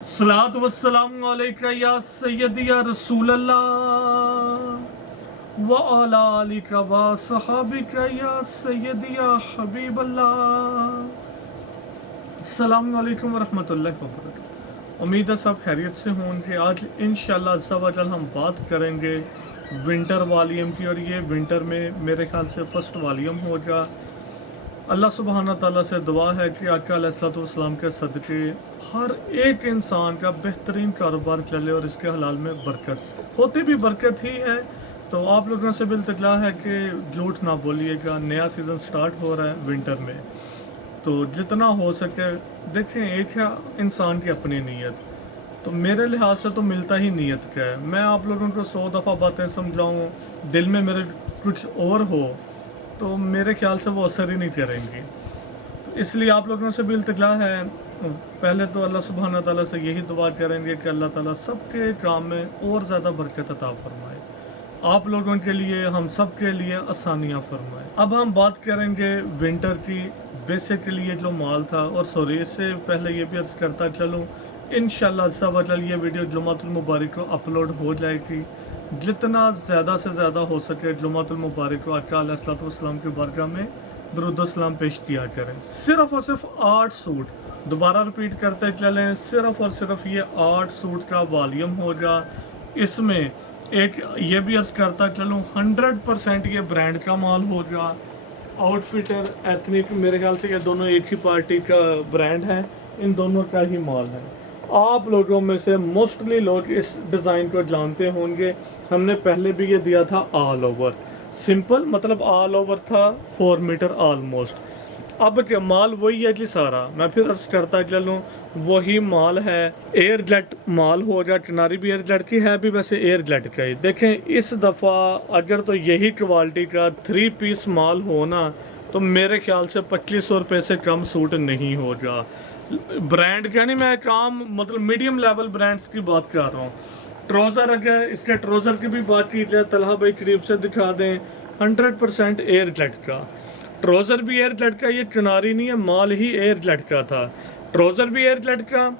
सलातु वस्सलामु अलैका या सय्यदी या रसूल अल्लाह व अला आलिका व सहाबिका या सय्यदी या हबीब अल्लाह। अस्सलामु अलैकुम व रहमतुल्लाहि व बरकातुहू। उम्मीद है सब खैरियत से होंगे। आज इंशाअल्लाह अज़्ज़ा व जल हम बात करेंगे विंटर वॉल्यूम की, और ये विंटर में मेरे ख्याल से फर्स्ट वॉल्यूम होगा। अल्लाह सुब्हाना ताला से दुआ है कि आका अलैहिस्सलाम के सदक़े हर एक इंसान का बेहतरीन कारोबार चले और इसके हलाल में बरकत होती भी बरकत ही है। तो आप लोगों से भी इल्तिजा है कि झूठ ना बोलिएगा। नया सीज़न स्टार्ट हो रहा है विंटर में, तो जितना हो सके देखें। एक है इंसान की अपनी नीयत, तो मेरे लिहाज से तो मिलता ही नीयत का है। मैं आप लोगों को 100 दफ़ा बातें समझाऊँ, दिल में मेरे कुछ और हो तो मेरे ख्याल से वो असर ही नहीं करेंगी। इसलिए आप लोगों से भी इल्तिजा है, पहले तो अल्लाह सुब्हाना ताला से यही दुआ करेंगे कि अल्लाह ताला सबके काम में और ज़्यादा बरकत अता फरमाए, आप लोगों के लिए, हम सब के लिए आसानियाँ फरमाए। अब हम बात करेंगे विंटर की। बेसिकली ये जो माल था, और सॉरी इससे पहले ये भी अर्ज़ करता चलूँ, इंशाअल्लाह अज़्ज़ा व जल ये वीडियो जुमातुल मुबारक को अपलोड हो जाएगी। जितना ज़्यादा से ज़्यादा हो सके जुमातुल मुबारक को आका अलैहिस्सलाम की बारगाह में दुरूद व सलाम पेश किया करें। सिर्फ़ और सिर्फ 8 सूट, दोबारा रिपीट करते चलें, सिर्फ़ और सिर्फ ये 8 सूट का वॉल्यूम होगा। इसमें एक ये भी अर्ज़ करता चलूँ, 100% ये ब्रांड का माल होगा। आउटफिटर, एथनिक, मेरे ख्याल से ये दोनों एक ही पार्टी का ब्रांड है, इन दोनों का ही माल है। आप लोगों में से मोस्टली लोग इस डिज़ाइन को जानते होंगे। हमने पहले भी ये दिया था ऑल ओवर, सिंपल मतलब ऑल ओवर था 4 मीटर ऑलमोस्ट। अब क्या माल वही है कि सारा, मैं फिर अर्ज करता चलूँ, वही माल है। एयर जेट माल होगा, किनारी भी एयर जेट की है, भी वैसे एयर जेट का ही। देखें इस दफ़ा अगर तो यही क्वालिटी का 3 पीस माल होना तो मेरे ख्याल से 2500 रुपये से कम सूट नहीं होगा। ब्रांड का नहीं, मैं काम मतलब मीडियम लेवल ब्रांड्स की बात कर रहा हूँ। ट्राउज़र, अगर इसके ट्राउज़र की भी बात की जाए, तलहा भाई करीब से दिखा दें, 100% एयर जेट का। ट्राउज़र भी एयर जेट का, ये किनारी नहीं है, माल ही एयर जेट का था। ट्राउज़र भी एयर जेट का,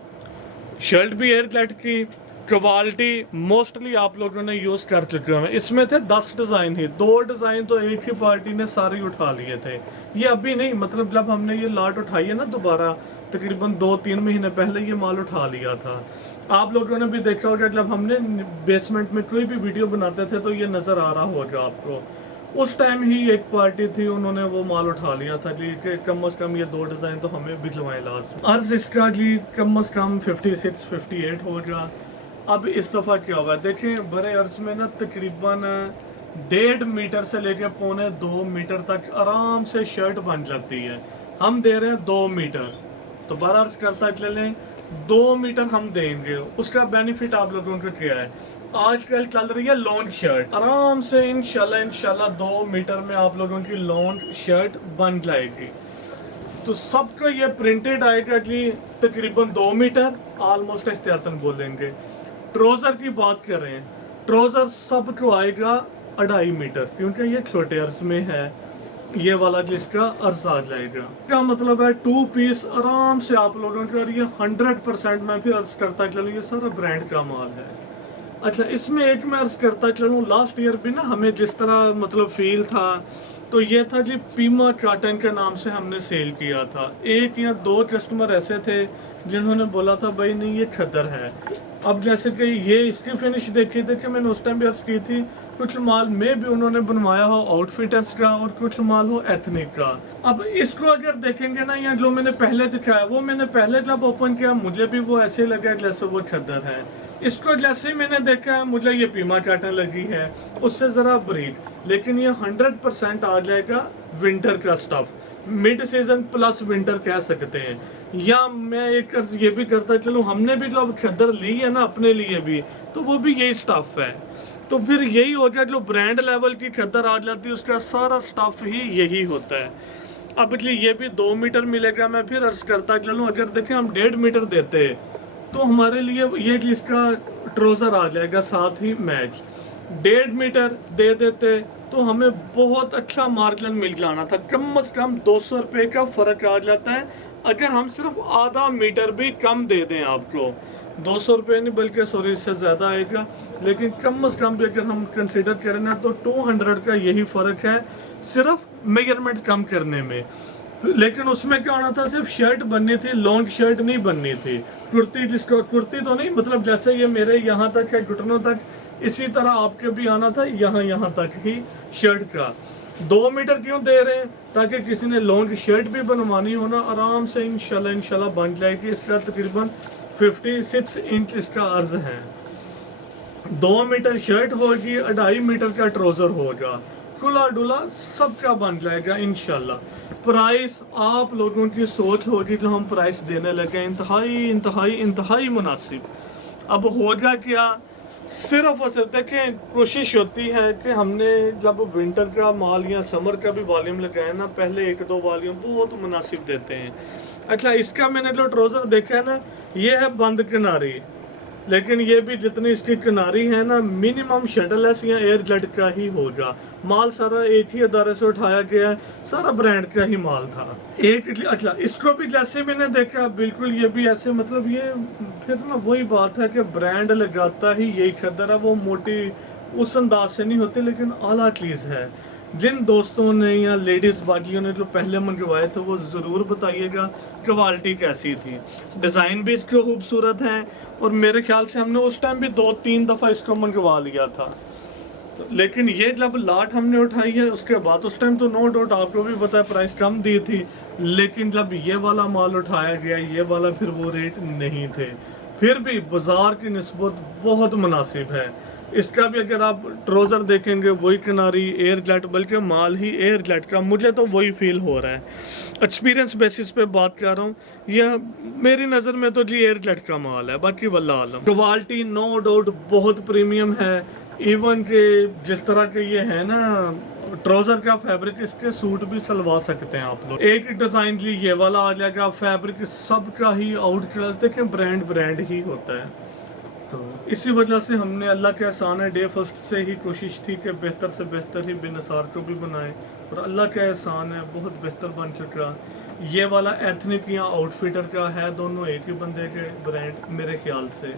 शर्ट भी एयर जेट की। क्वालिटी मोस्टली आप लोगों ने यूज़ कर चुके हैं। इसमें थे 10 डिज़ाइन ही, 2 डिज़ाइन तो एक ही पार्टी ने सारे उठा लिए थे। ये अभी नहीं, मतलब जब हमने ये लाट उठाई है ना दोबारा, तकरीबन 2-3 महीने पहले ये माल उठा लिया था। आप लोगों ने भी देखा होगा, जब हमने बेसमेंट में कोई भी वीडियो बनाते थे तो ये नज़र आ रहा होगा आपको। उस टाइम ही एक पार्टी थी, उन्होंने वो माल उठा लिया था कि कम से कम ये 2 डिज़ाइन तो हमें भिजवाएं लाजमी। अर्ज इसका जी कम से कम 56-58 होगा। अब इस दफ़ा क्या हुआ है, देखें बड़े अर्ज में ना तकरीबन 1.5 मीटर से लेकर 1.25-2 मीटर तक आराम से शर्ट बन जाती है। हम दे रहे हैं 2 मीटर, तो बारह अर्ज करता चलें 2 मीटर हम देंगे। उसका बेनिफिट आप लोगों को क्या है, आजकल चल रही है लॉन्ग शर्ट, आराम से इंशाल्लाह 2 मीटर में आप लोगों की लॉन्ग शर्ट बन जाएगी। तो सबको ये प्रिंटेड आएगा कि तकरीबन 2 मीटर, ऑलमोस्ट एहतियातन बोलेंगे। ट्राउज़र की बात करें, ट्राउज़र सबको आएगा 2.5 मीटर, क्योंकि ये छोटे अर्ज में है। ये वाला जिसका अर्ज आ जाएगा, क्या मतलब है 2 पीस आराम से आप लोगों को। और ये 100% मैं फिर अर्ज करता चलूँ, ये सारा ब्रांड का माल है। अच्छा, इसमें एक मैं अर्ज करता चलूँ, लास्ट ईयर भी ना हमें जिस तरह मतलब फील था, तो ये था कि पीमा कॉटन के नाम से हमने सेल किया था। 1 या 2 कस्टमर ऐसे थे जिन्होंने बोला था भाई नहीं ये खद्दर है। अब जैसे कि ये इसकी फिनिश देखी थी कि मैंने उस टाइम भी अर्ज की थी, कुछ माल में भी उन्होंने बनवाया हो आउटफिटर्स का और कुछ माल हो एथनिक का। अब इसको अगर देखेंगे ना, या जो मैंने पहले दिखाया, वो मैंने पहले जब ओपन किया मुझे भी वो ऐसे लगा जैसे वो खद्दर है। इसको जैसे ही मैंने देखा मुझे ये पीमा कॉटन लगी है, उससे ज़रा ब्रीक, लेकिन ये 100% आ जाएगा विंटर का stuff, mid season plus winter कह सकते हैं। या मैं एक अर्ज ये भी करता चलूँ, हमने भी जो अब खद्दर ली है ना अपने लिए भी, तो वो भी यही स्टफ है। तो फिर यही हो गया, जो ब्रांड लेवल की खद्दर आ जाती है उसका सारा स्टफ ही यही होता है। अब ये भी 2 मीटर मिलेगा। मैं फिर अर्ज करता चलूँ, अगर देखें हम 1.5 मीटर देते तो हमारे लिए ये इसका ट्राउज़र आ जाएगा साथ ही मैच। 1.5 मीटर दे देते तो हमें बहुत अच्छा मार्जिन मिल जाना था, कम से कम 200 रुपये का फ़र्क आ जाता है अगर हम सिर्फ आधा मीटर भी कम दे दें आपको। 200 रुपये नहीं बल्कि सॉरी इससे ज़्यादा आएगा, लेकिन कम अज़ कम भी अगर हम कंसिडर करें ना तो 200 का यही फ़र्क है सिर्फ मेजरमेंट कम करने में। लेकिन उसमें क्या होना था, सिर्फ शर्ट बननी थी, लॉन्ग शर्ट नहीं बननी थी। कुर्ती जिसको कुर्ती तो नहीं, मतलब जैसे ये मेरे यहाँ तक है घुटनों तक, इसी तरह आपके भी आना था यहाँ तक ही शर्ट का। 2 मीटर क्यों दे रहे हैं, ताकि किसी ने लॉन्ग शर्ट भी बनवानी हो ना आराम से इंशाल्लाह बन जाएगी। इसका तकरीबन 56 इंच इसका अर्ज है। 2 मीटर शर्ट होगी, 2.5 मीटर का ट्राउजर होगा, खुला डुला सबका बन जाएगा इंशाल्लाह। प्राइस आप लोगों की सोच होगी जो हम प्राइस देने लगे इंतहाई मुनासिब। अब होगा क्या, सिर्फ और सिर्फ देखें, कोशिश होती है कि हमने जब विंटर का माल या समर का भी वॉल्यूम लगाया ना, पहले 1-2 वॉल्यूम बहुत मुनासिब देते हैं। अच्छा, इसका मैंने जो ट्राउजर देखा है ना, ये है बंद किनारी, लेकिन ये भी जितनी इसकी किनारी है ना, मिनिमम शटललेस या एयर जेट का ही होगा। माल सारा एक ही अदारे से उठाया गया है, सारा ब्रांड का ही माल था। अच्छा, इसको भी जैसे मैंने देखा बिल्कुल ये भी ऐसे, मतलब ये फिर ना वही बात है कि ब्रांड लगाता ही यही खदर है, वो मोटी उस अंदाज से नहीं होती, लेकिन आला चीज़ है। जिन दोस्तों ने या लेडीज़ बागियों ने जो पहले मंगवाए थे वो ज़रूर बताइएगा क्वालिटी कैसी थी। डिज़ाइन भी इसके खूबसूरत हैं, और मेरे ख्याल से हमने उस टाइम भी 2-3 दफ़ा इसको मंगवा लिया था। लेकिन ये जब लाट हमने उठाई है उसके बाद, उस टाइम तो नो डाउट आपको भी पता है प्राइस कम दी थी, लेकिन जब ये वाला माल उठाया गया, ये वाला फिर वो रेट नहीं थे, फिर भी बाजार की निस्बत बहुत मुनासिब है। इसका भी अगर आप ट्राउज़र देखेंगे वही किनारी एयर जेट, बल्कि माल ही एयर जेट का, मुझे तो वही फील हो रहा है। एक्सपीरियंस बेसिस पे बात कर रहा हूँ, यह मेरी नज़र में तो जी एयर जेट का माल है, बाकी वल्लाह आलम। क्वालिटी नो डाउट बहुत प्रीमियम है। इवन के जिस तरह के ये है ना ट्राउज़र का फैब्रिक, इसके सूट भी सिलवा सकते हैं आप लोग। एक डिज़ाइन जी ये वाला आ जाएगा, फैब्रिक सबका ही आउट क्लास, देखें ब्रांड ही होता है। तो इसी वजह से हमने, अल्लाह के एहसान है, डे फर्स्ट से ही कोशिश थी कि बेहतर से बेहतर ही बेनसार को भी बनाए, और अल्लाह का एहसान है बहुत बेहतर बन चुका। ये वाला एथनिक या आउटफिटर का है, दोनों एक ही बंदे के ब्रांड मेरे ख्याल से,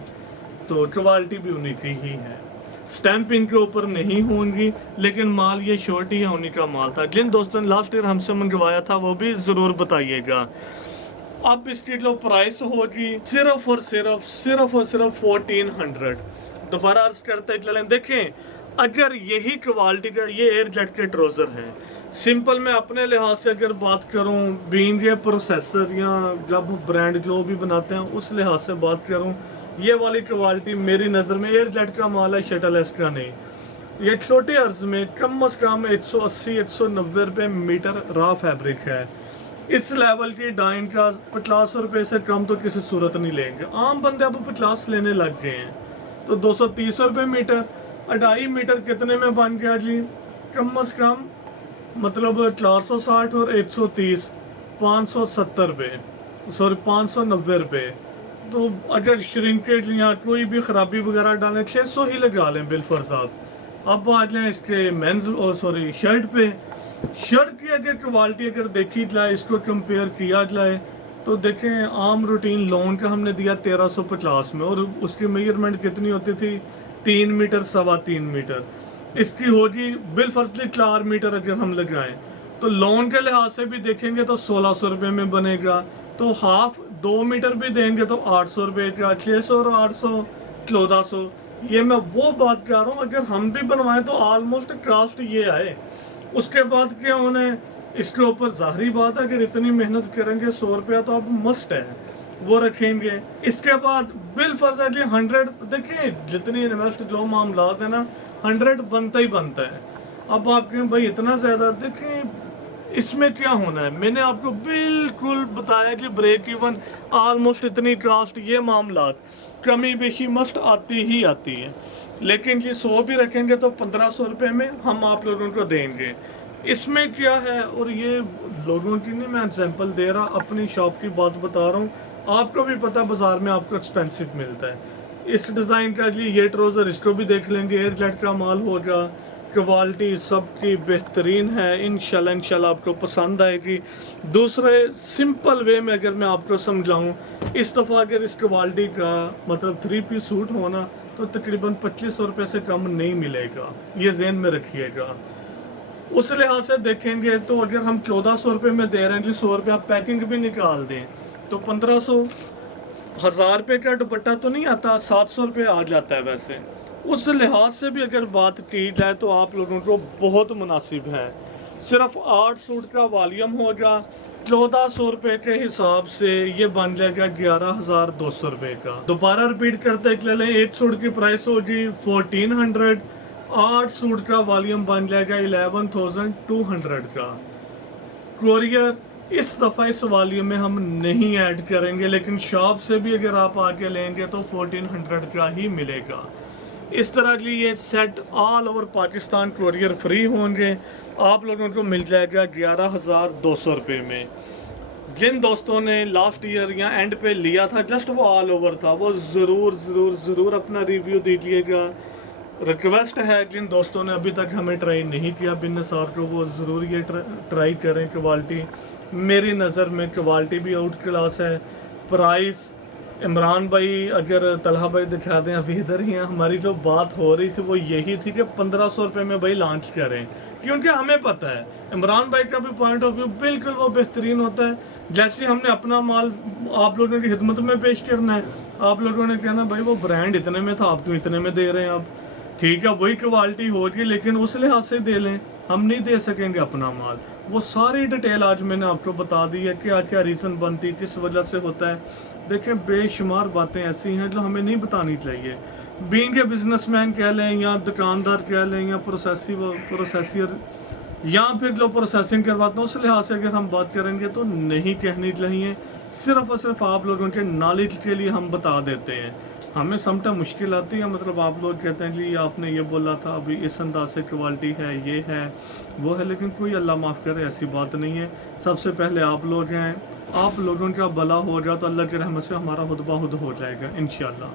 तो क्वालिटी भी उन्हीं की ही है। स्टैंप इनके ऊपर नहीं होंगी, लेकिन माल ये शॉर्ट ही उन्हीं का माल था। जिन दोस्तों ने लास्ट ईयर हमसे मंगवाया था वो भी ज़रूर बताइएगा। अब इसकी जो प्राइस होगी सिर्फ और सिर्फ 1400। दोबारा अर्ज करते चलें, देखें अगर यही क्वालिटी का ये एयर जेट के ट्राउज़र हैं, सिंपल मैं अपने लिहाज से अगर बात करूं, बीइंग ये प्रोसेसर या जब ब्रांड जो भी बनाते हैं उस लिहाज से बात करूं, ये वाली क्वालिटी मेरी नज़र में एयर जेट का माल है, शटललेस का नहीं। ये छोटे अर्ज में कम अज़ कम 180-190 रुपये मीटर रॉ फैब्रिक है। इस लेवल की डाइन का 50 रुपये से कम तो किसी सूरत नहीं लेंगे। आम बंदे अब 50 लेने लग गए हैं, तो 230 रुपये मीटर, 2.5 मीटर कितने में बन गया जी, कम अज़ कम मतलब 460 और 130, 570 रुपये, सॉरी 590 रुपये। तो अगर श्रिंकेज या कोई भी ख़राबी वगैरह डालें 600 ही लगा लें बिलफर्ज आप। अब आ जाए इसके मेंस और सॉरी शर्ट पे। शर्ट की अगर क्वालिटी अगर देखी जाए, इसको कंपेयर किया जाए, तो देखें आम रूटीन लॉन का हमने दिया 1350 में, और उसकी मेजरमेंट कितनी होती थी, 3 मीटर 3.25 मीटर। इसकी होगी बिलफर्जली 4 मीटर अगर हम लगाएं, तो लॉन के लिहाज से भी देखेंगे तो 1600 रुपये में बनेगा। तो हाफ 2 मीटर भी देंगे तो 800 रुपये का, 600 और 800 1400। ये मैं वो बात कर रहा हूँ, अगर हम भी बनवाएं तो ऑलमोस्ट कास्ट ये आए। उसके बाद क्या होना है, इसके ऊपर ज़ाहरी बात है अगर इतनी मेहनत करेंगे 100 रुपया तो अब मस्ट है वो रखेंगे। इसके बाद बिल फर्ज है कि 100, देखिए जितनी इन्वेस्ट जो मामला है ना 100 बनता ही बनता है। अब आप कहें भाई इतना ज़्यादा, देखिए इसमें क्या होना है, मैंने आपको बिल्कुल बताया कि ब्रेक इवन ऑलमोस्ट इतनी कास्ट, ये मामला कमी बेशी मस्ट आती ही आती है। लेकिन ये 100 भी रखेंगे तो 1500 रुपये में हम आप लोगों को देंगे। इसमें क्या है, और ये लोगों की नहीं मैं एग्जांपल दे रहा, अपनी शॉप की बात बता रहा हूँ, आपको भी पता बाज़ार में आपको एक्सपेंसिव मिलता है। इस डिज़ाइन का जी ये ट्राउज़र, इसको भी देख लेंगे, एयर जेट का माल होगा। क्वालिटी सबकी बेहतरीन है। इंशाल्लाह आप को पसंद आएगी। दूसरे सिंपल वे में अगर मैं आपको समझाऊं, इस दफ़ा अगर इस क्वालिटी का मतलब 3 पीस सूट होना तो तकरीबन 2500 रुपये से कम नहीं मिलेगा, ये ज़हन में रखिएगा। उस लिहाज से देखेंगे तो अगर हम 1400 रुपये में दे रहे हैं, 100 रुपये आप पैकिंग भी निकाल दें तो 1500, 1000 रुपये का दुपट्टा तो नहीं आता, 700 रुपये आ जाता है। वैसे उस लिहाज से भी अगर बात की जाए तो आप लोगों को बहुत मुनासिब है। सिर्फ 8 सूट का वॉल्यूम होगा, 1400 रुपये के हिसाब से ये बन जाएगा 11,200 रुपये का। दोबारा रिपीट करते चलें, एक सूट की प्राइस होगी 1400, 8 सूट का वॉल्यूम बन जाएगा 11,200 का। कोरियर इस दफ़ा इस वॉल्यूम में हम नहीं ऐड करेंगे, लेकिन शॉप से भी अगर आप आके लेंगे तो 1400 का ही मिलेगा। इस तरह की ये set all over Pakistan courier free होंगे, आप लोगों को मिल जाएगा 11,200 रुपये में। जिन दोस्तों ने लास्ट ईयर या एंड पे लिया था, जस्ट वो ऑल ओवर था, वो ज़रूर अपना रिव्यू दीजिएगा। रिक्वेस्ट है जिन दोस्तों ने अभी तक हमें ट्राई नहीं किया बिन निसार को, वो ज़रूर ये ट्राई करें। क्वालिटी मेरी नज़र में क्वालिटी भी आउट क्लास है। प्राइस इमरान भाई अगर तलहा भाई दिखा दें, अभी इधर ही हैं। हमारी जो बात हो रही थी वो यही थी कि 1500 रुपये में भाई लॉन्च करें, क्योंकि हमें पता है इमरान भाई का भी पॉइंट ऑफ व्यू बिल्कुल वो बेहतरीन होता है। जैसे हमने अपना माल आप लोगों की खिदमत में पेश करना है, आप लोगों ने कहना भाई वो ब्रांड इतने में था, आप क्यों इतने में दे रहे हैं। आप ठीक है वही क्वालिटी होगी, लेकिन उस लिहाज से दे लें, हम नहीं दे सकेंगे अपना माल। वो सारी डिटेल आज मैंने आपको बता दी है, क्या क्या रीज़न बनती, किस वजह से होता है। देखें बेशुमार बातें ऐसी हैं जो हमें नहीं बतानी चाहिए। बीइंग ए बिजनेसमैन कह लें या दुकानदार कह लें या प्रोसेसर या फिर जो प्रोसेसिंग करवाते हैं, उस लिहाज से अगर हम बात करेंगे तो नहीं कहनी चाहिए। सिर्फ और सिर्फ आप लोगों के नॉलेज के लिए हम बता देते हैं। हमें समटा मुश्किल आती है, मतलब आप लोग कहते हैं कि आपने ये बोला था, अभी इस अंदाज से क्वालिटी है, ये है वो है, लेकिन कोई अल्लाह माफ़ करे ऐसी बात नहीं है। सबसे पहले आप लोग हैं, आप लोगों का भला हो जाए तो अल्लाह की रहमत से हमारा खुद ब खुद हो जाएगा इंशाल्लाह।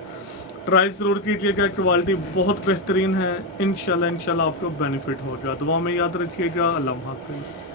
ट्राई ज़रूर कीजिएगा, क्वालिटी बहुत बेहतरीन है। इंशाल्लाह आपको बेनिफिट होगा। दुआ में याद रखिएगा। अल्लाह हाफ़िज़।